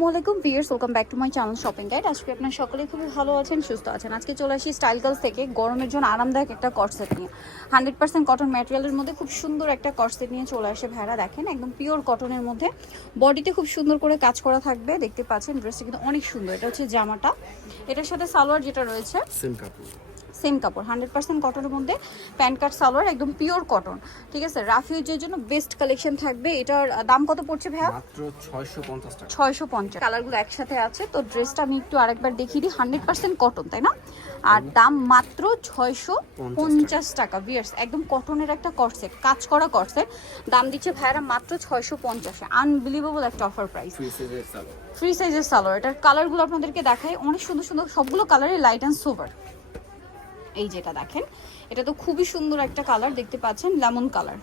আসসালামাইকুম viewers welcome back to my channel shopping guide. আজকে আপনার সকলেই খুবই ভালো আছেন, সুস্থ আছেন। আজকে চলে আসি স্টাইল গার্লস থেকে, গরমের জন্য আরামদায়ক একটা কটসেট নিয়ে। হান্ড্রেড পার্সেন্ট কটন ম্যাটেরিয়ালের মধ্যে খুব সুন্দর একটা কটসেট নিয়ে চলে আসে ভাইরা দেখেন, একদম পিওর কটনের মধ্যে। বডিতে খুব সুন্দর করে কাজ করা থাকবে, দেখতে পাচ্ছেন, ড্রেসটা কিন্তু অনেক সুন্দর। এটা হচ্ছে জামাটা। এটার সাথে সালোয়ার যেটা রয়েছে সেম কাপড় হান্ড্রেড পার্সেন্ট কটনের মধ্যে প্যান্ট কাট সালোয়ার একদম পিওর কটন ঠিক আছে? রাফিউজের জন্য বেস্ট কালেকশন থাকবে। এটার দাম কত পড়ছে ভাইয়া? মাত্র ছয়শো পঞ্চাশ টাকা। কালারগুলো একসাথে আছে তো ড্রেসটা আমি একটু আরেকবার দেখিয়ে দিই। হান্ড্রেড পার্সেন্ট কটন তাই না? আর দাম মাত্র ছয়শো পঞ্চাশ টাকা। বিয়ার্স একদম কটনের একটা কটসেট কাজ করা কটসেট দাম দিচ্ছে ভাইয়ারা মাত্র ছয়শো পঞ্চাশে। আনবিলিভেবল একটা অফার প্রাইস ফ্রি সাইজের সালোয়ার। ফ্রি সাইজের সালোয়ার। এটার কালারগুলো আপনাদেরকে দেখাই। অনেক সুন্দর সুন্দর সবগুলো কালারে লাইট অ্যান্ড সোভার এই যেটা দেখেন এটা তো খুবই সুন্দর একটা কালার দেখতে পাচ্ছেন লেমন কালার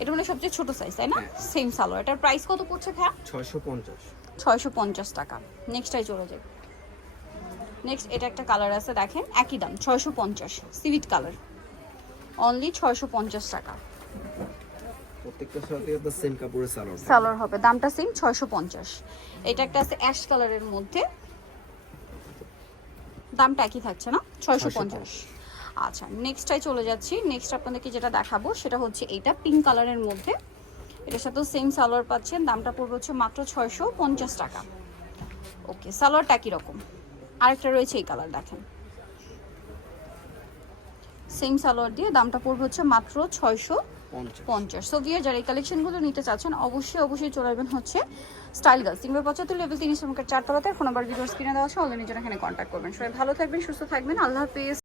এটা মানে সবচেয়ে ছোট সাইজ তাই না? সেম সালোয়ার। এটার প্রাইস কত পড়ছে ভাইয়া? ছয়শো পঞ্চাশ। ছয়শো পঞ্চাশ টাকা। নেক্সটটাই চলে যাই। নেক্সট এটা একটা কালার আছে দেখেন একই দাম ছয়শো পঞ্চাশ সিভিট কালার অনলি ছয়শো পঞ্চাশ টাকা। প্রত্যেকটার সাথে সেম কাপড়ের সালোয়ার। সালোয়ার হবে দামটা সেম ছয়শো পঞ্চাশ। এটা একটা আছে অ্যাশ কালারের মধ্যে। দামটা একই থাকছে না? ছয়শো পঞ্চাশ। আচ্ছা নেক্সটটাই চলে যাচ্ছি। নেক্সট আপনাদেরকে যেটা দেখাবো সেটা হচ্ছে এইটা পিঙ্ক কালারের মধ্যে। এটার সাথেও সেম সালোয়ার পাচ্ছেন। দামটা পড়বে হচ্ছে মাত্র ছয়শো পঞ্চাশ টাকা। ওকে সালোয়ারটা একই রকম। আরেকটা রয়েছে এই কালার দেখেন। সেম সালোয়ার দিয়ে দামটা পড়বে হচ্ছে মাত্র ছয়শো পঞ্চাশ। সো ভিয়ার যারা এই কালেকশনগুলো নিতে চাচ্ছেন অবশ্যই অবশ্যই চলে আসবেন হচ্ছে স্টাইল গার্লস তিনবার পঁচাত্তর লেভেল তিরিশ চার চারতলাতে ফোন নাম্বার ভিডিওস কিনে দেওয়া আছে অলরেডি নিজের এখানে কন্ট্যাক্ট করবেন। সবাই ভালো থাকবেন সুস্থ থাকবেন। আল্লাহ হাফিজ।